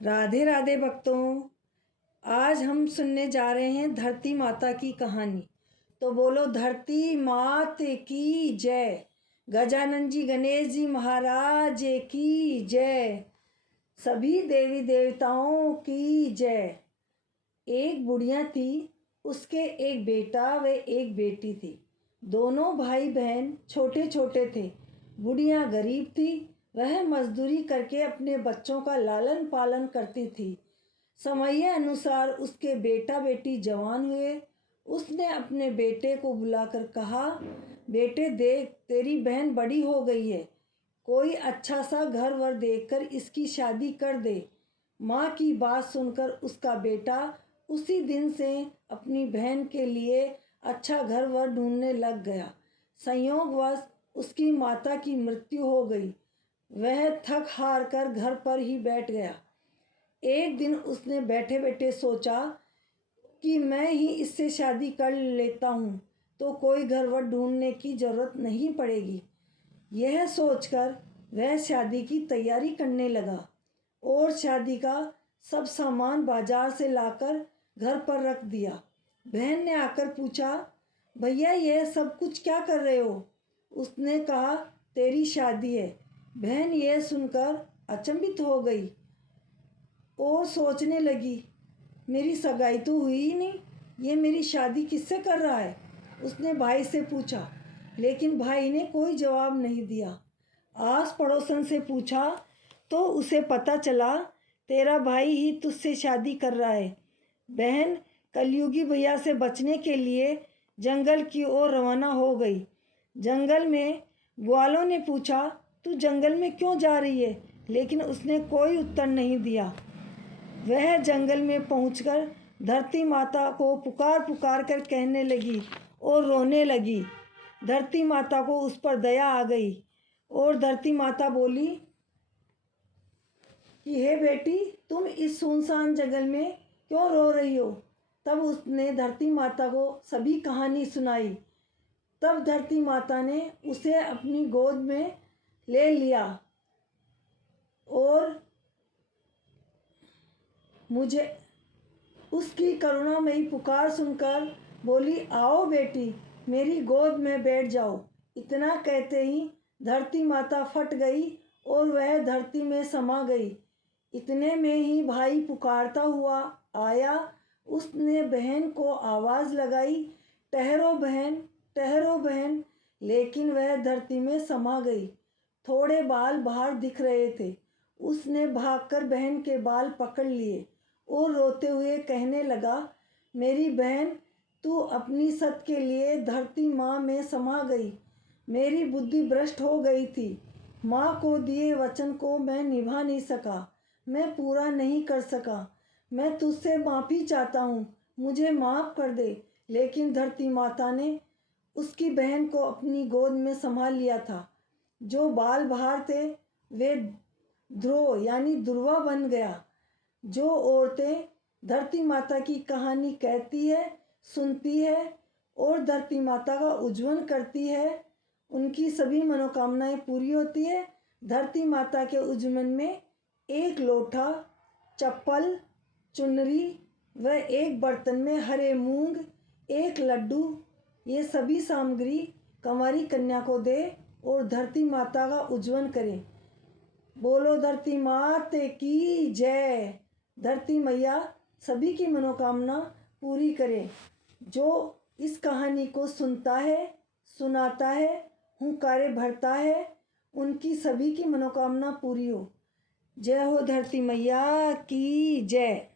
राधे राधे भक्तों। आज हम सुनने जा रहे हैं धरती माता की कहानी। तो बोलो धरती मात की जय। गजानन जी गणेश जी महाराज की जय। सभी देवी देवताओं की जय। एक बुढ़िया थी, उसके एक बेटा व एक बेटी थी। दोनों भाई बहन छोटे छोटे थे। बुढ़िया गरीब थी, वह मजदूरी करके अपने बच्चों का लालन पालन करती थी। समय अनुसार उसके बेटा बेटी जवान हुए। उसने अपने बेटे को बुलाकर कहा, बेटे देख, तेरी बहन बड़ी हो गई है, कोई अच्छा सा घर वर देखकर इसकी शादी कर दे। माँ की बात सुनकर उसका बेटा उसी दिन से अपनी बहन के लिए अच्छा घर वर ढूंढने लग गया। संयोगवश उसकी माता की मृत्यु हो गई। वह थक हार कर घर पर ही बैठ गया। एक दिन उसने बैठे बैठे सोचा कि मैं ही इससे शादी कर लेता हूँ तो कोई घर वर ढूंढने की ज़रूरत नहीं पड़ेगी। यह सोचकर वह शादी की तैयारी करने लगा और शादी का सब सामान बाजार से लाकर घर पर रख दिया। बहन ने आकर पूछा, भैया यह सब कुछ क्या कर रहे हो? उसने कहा, तेरी शादी है। बहन यह सुनकर अचंभित हो गई और सोचने लगी, मेरी सगाई तो हुई ही नहीं, ये मेरी शादी किससे कर रहा है? उसने भाई से पूछा, लेकिन भाई ने कोई जवाब नहीं दिया। आस पड़ोसन से पूछा तो उसे पता चला तेरा भाई ही तुझसे शादी कर रहा है। बहन कलयुगी भैया से बचने के लिए जंगल की ओर रवाना हो गई। जंगल में ग्वालों ने पूछा, तू जंगल में क्यों जा रही है? लेकिन उसने कोई उत्तर नहीं दिया। वह जंगल में पहुंचकर धरती माता को पुकार पुकार कर कहने लगी और रोने लगी। धरती माता को उस पर दया आ गई और धरती माता बोली कि हे बेटी, तुम इस सुनसान जंगल में क्यों रो रही हो? तब उसने धरती माता को सभी कहानी सुनाई। तब धरती माता ने उसे अपनी गोद में ले लिया और मुझे उसकी करुणामयी पुकार सुनकर बोली, आओ बेटी, मेरी गोद में बैठ जाओ। इतना कहते ही धरती माता फट गई और वह धरती में समा गई। इतने में ही भाई पुकारता हुआ आया। उसने बहन को आवाज़ लगाई, ठहरो बहन, ठहरो बहन, लेकिन वह धरती में समा गई। थोड़े बाल बाहर दिख रहे थे। उसने भागकर बहन के बाल पकड़ लिए और रोते हुए कहने लगा, मेरी बहन, तू अपनी सत के लिए धरती माँ में समा गई। मेरी बुद्धि भ्रष्ट हो गई थी। माँ को दिए वचन को मैं निभा नहीं सका, मैं पूरा नहीं कर सका। मैं तुझसे माफ़ी चाहता हूँ, मुझे माफ़ कर दे। लेकिन धरती माता ने उसकी बहन को अपनी गोद में संभाल लिया था। जो बाल बाहर थे वे ध्रुव यानी ध्रुवा बन गया। जो औरतें धरती माता की कहानी कहती है, सुनती है और धरती माता का उज्जवल करती है, उनकी सभी मनोकामनाएं पूरी होती है। धरती माता के उज्जवल में एक लोटा, चप्पल, चुनरी व एक बर्तन में हरे मूंग, एक लड्डू, ये सभी सामग्री कंवारी कन्या को दे और धरती माता का उज्जवल करें। बोलो धरती माता की जय। धरती मैया सभी की मनोकामना पूरी करे। जो इस कहानी को सुनता है, सुनाता है, हुंकारे भरता है, उनकी सभी की मनोकामना पूरी हो। जय हो धरती मैया की जय।